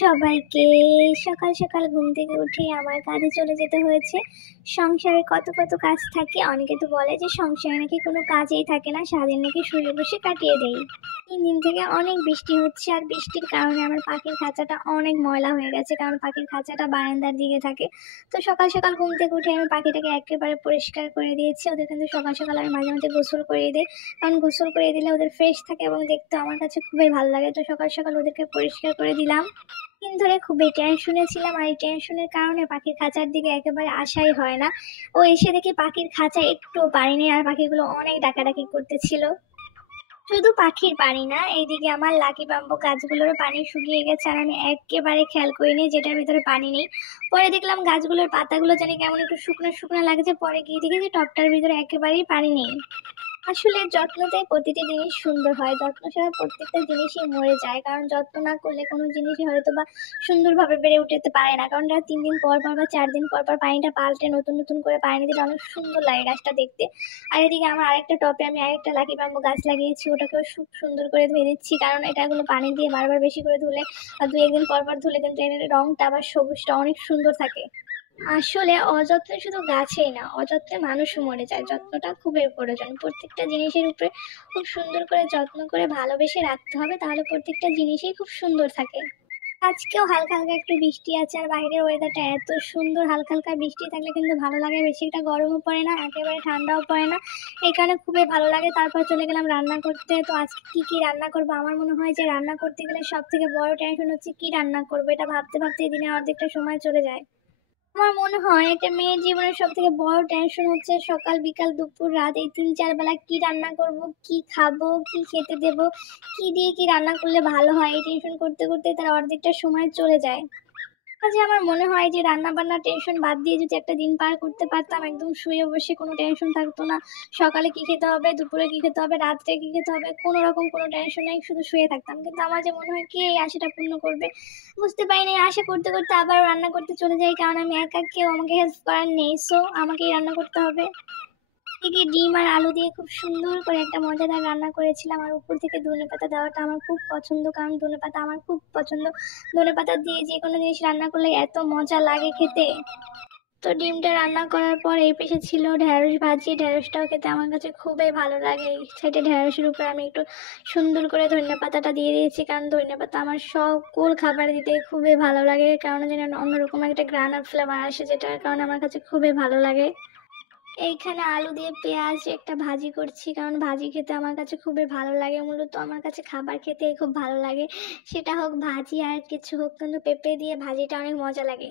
সবাইকে সকাল সকাল ঘুম থেকে উঠে আমার কাজে চলে যেতে হয়েছে। সংসারে কত কত কাজ থাকে, অনেকে তো বলে যে সংসারে নাকি কোনো কাজেই থাকে না, সারাদিন নাকি শুয়ে বসে কাটিয়ে দেয়। 3 দিন থেকে অনেক বৃষ্টি হচ্ছে, আর বৃষ্টির কারণে আমার পাখির খাঁচাটা অনেক ময়লা হয়ে গেছে, কারণ পাখির খাঁচাটা বারান্দার দিকে থাকে। তো সকাল সকাল ঘুম থেকে উঠে আমি পাখিটাকে একেবারে পরিষ্কার করে দিয়েছি। ওদের কিন্তু সকাল সকাল আমি মাঝে মাঝে গোসল করিয়ে দিই, কারণ গোসল করিয়ে দিলে ওদের ফ্রেশ থাকে এবং দেখতে আমার কাছে খুবই ভালো লাগে। তো সকাল সকাল ওদেরকে পরিষ্কার করে দিলাম। দিন ধরে খুবই টেনশনে ছিলাম, আর এই টেনশনের কারণে পাখির খাঁচার দিকে একেবারে আশাই হয় না। ও এসে দেখি পাখির খাঁচা একটুও পারিনি, আর পাখিগুলো অনেক ডাকাডাকি করতেছিল। শুধু পাখির পানি না, এইদিকে আমার লাকি বাম্বু গাছগুলোর পানি শুকিয়ে গেছে, আর আমি একেবারে খেয়াল করিনি যেটার ভিতরে পানি নেই। পরে দেখলাম গাছগুলোর পাতাগুলো জানি কেমন একটু শুকনো শুকনো লাগছে, পরে গিয়ে দেখি যে টবটার ভিতরে একেবারেই পানি নেই। আসলে যত্নতে প্রতিটি জিনিস সুন্দর হয়, যত্ন ছাড়া প্রত্যেকটা জিনিসই মরে যায়, কারণ যত্ন না করলে কোনো জিনিসই হয়তো বা সুন্দরভাবে বেড়ে উঠতে পারে না। কারণ যারা 3 দিন পর পর বা 4 দিন পর পর পানিটা পাল্টে নতুন নতুন করে পানি দিলে অনেক সুন্দর লাগে গাছটা দেখতে। আর এদিকে আমার আরেকটা টপে আমি আরেকটা লাকি ব্যাম্বু গাছ লাগিয়েছি, ওটাকেও খুব সুন্দর করে ধুয়ে দিচ্ছি, কারণ এটাগুলো পানি দিয়ে বারবার বেশি করে ধুলে আর 2-1 দিন পর পর ধুলে কিন্তু এর রংটা আবার সবুজটা অনেক সুন্দর থাকে। আসলে অযত্নে শুধু গাছেই না, অযত্নে মানুষও মরে যায়। যত্নটা খুবই প্রয়োজন, প্রত্যেকটা জিনিসের উপরে খুব সুন্দর করে যত্ন করে ভালোবেসে রাখতে হবে, তাহলে প্রত্যেকটা জিনিসই খুব সুন্দর থাকে। আজকেও হালকা হালকা একটু বৃষ্টি আছে, আর বাইরের ওয়েদারটা এত সুন্দর, হালকা হালকা বৃষ্টি থাকলে কিন্তু ভালো লাগে, বেশি একটা গরমও পড়ে না, একেবারে ঠান্ডাও পড়ে না। এই কারণে খুবই ভালো লাগে। তারপর চলে গেলাম রান্না করতে। তো আজকে কি কি রান্না করবো, আমার মনে হয় যে রান্না করতে গেলে সব থেকে বড় টেনশন হচ্ছে কি রান্না করবো, এটা ভাবতে ভাবতে দিনের অর্ধেকটা সময় চলে যায়। আমার মনে হয় একটা মেয়ের জীবনের সব থেকে বড় টেনশন হচ্ছে সকাল বিকাল দুপুর রাত এই 3-4 বেলা কি রান্না করব, কি খাবো, কি খেতে দেব, কি দিয়ে কি রান্না করলে ভালো হয়, এই টেনশন করতে করতে তার অর্ধেকটা সময় চলে যায়। কাজে আমার মনে হয় যে রান্না বান্নার টেনশন বাদ দিয়ে যদি একটা দিন পার করতে পারতাম, একদম শুয়ে বসে কোনো টেনশন থাকতো না। সকালে কি খেতে হবে, দুপুরে কি খেতে হবে, রাত্রে কি খেতে হবে, কোনো রকম কোনো টেনশন নেই, শুধু শুয়ে থাকতাম। কিন্তু আমার যে মনে হয় কে এই আশাটা পূর্ণ করবে, বুঝতে পারি না। এই আশা করতে করতে আবার রান্না করতে চলে যাই, কারণ আমি একা, কেউ আমাকে হেল্প করার নেই, সো আমাকেই রান্না করতে হবে। থেকে ডিম আর আলু দিয়ে খুব সুন্দর করে একটা মজাদার রান্না করেছিলাম, আর উপর থেকে ধনেপাতা দেওয়াটা আমার খুব পছন্দ, কারণ ধনেপাতা আমার খুব পছন্দ। ধনেপাতা দিয়ে যে কোনো জিনিস রান্না করলে এত মজা লাগে খেতে। তো ডিমটা রান্না করার পর এই পাশে ছিল ঢেঁড়স ভাজি, ঢেঁড়সটাও খেতে আমার কাছে খুবই ভালো লাগে। এই সাইডে ঢেঁড়সের উপরে আমি একটু সুন্দর করে ধনেপাতাটা দিয়ে দিয়েছি, কারণ ধনেপাতা আমার সকল খাবার দিতে খুবই ভালো লাগে, কারণ যেন অন্যরকম একটা গ্রান আর ফ্লেভার আসে, যেটার কারণে আমার কাছে খুবই ভালো লাগে। এইখানে আলু দিয়ে পেঁয়াজ একটা ভাজি করছি, কারণ ভাজি খেতে আমার কাছে খুবই ভালো লাগে। মূলত আমার কাছে খাবার খেতে খুব ভালো লাগে, সেটা হোক ভাজি আর কিছু হোক, কিন্তু পেঁপে দিয়ে ভাজিটা অনেক মজা লাগে।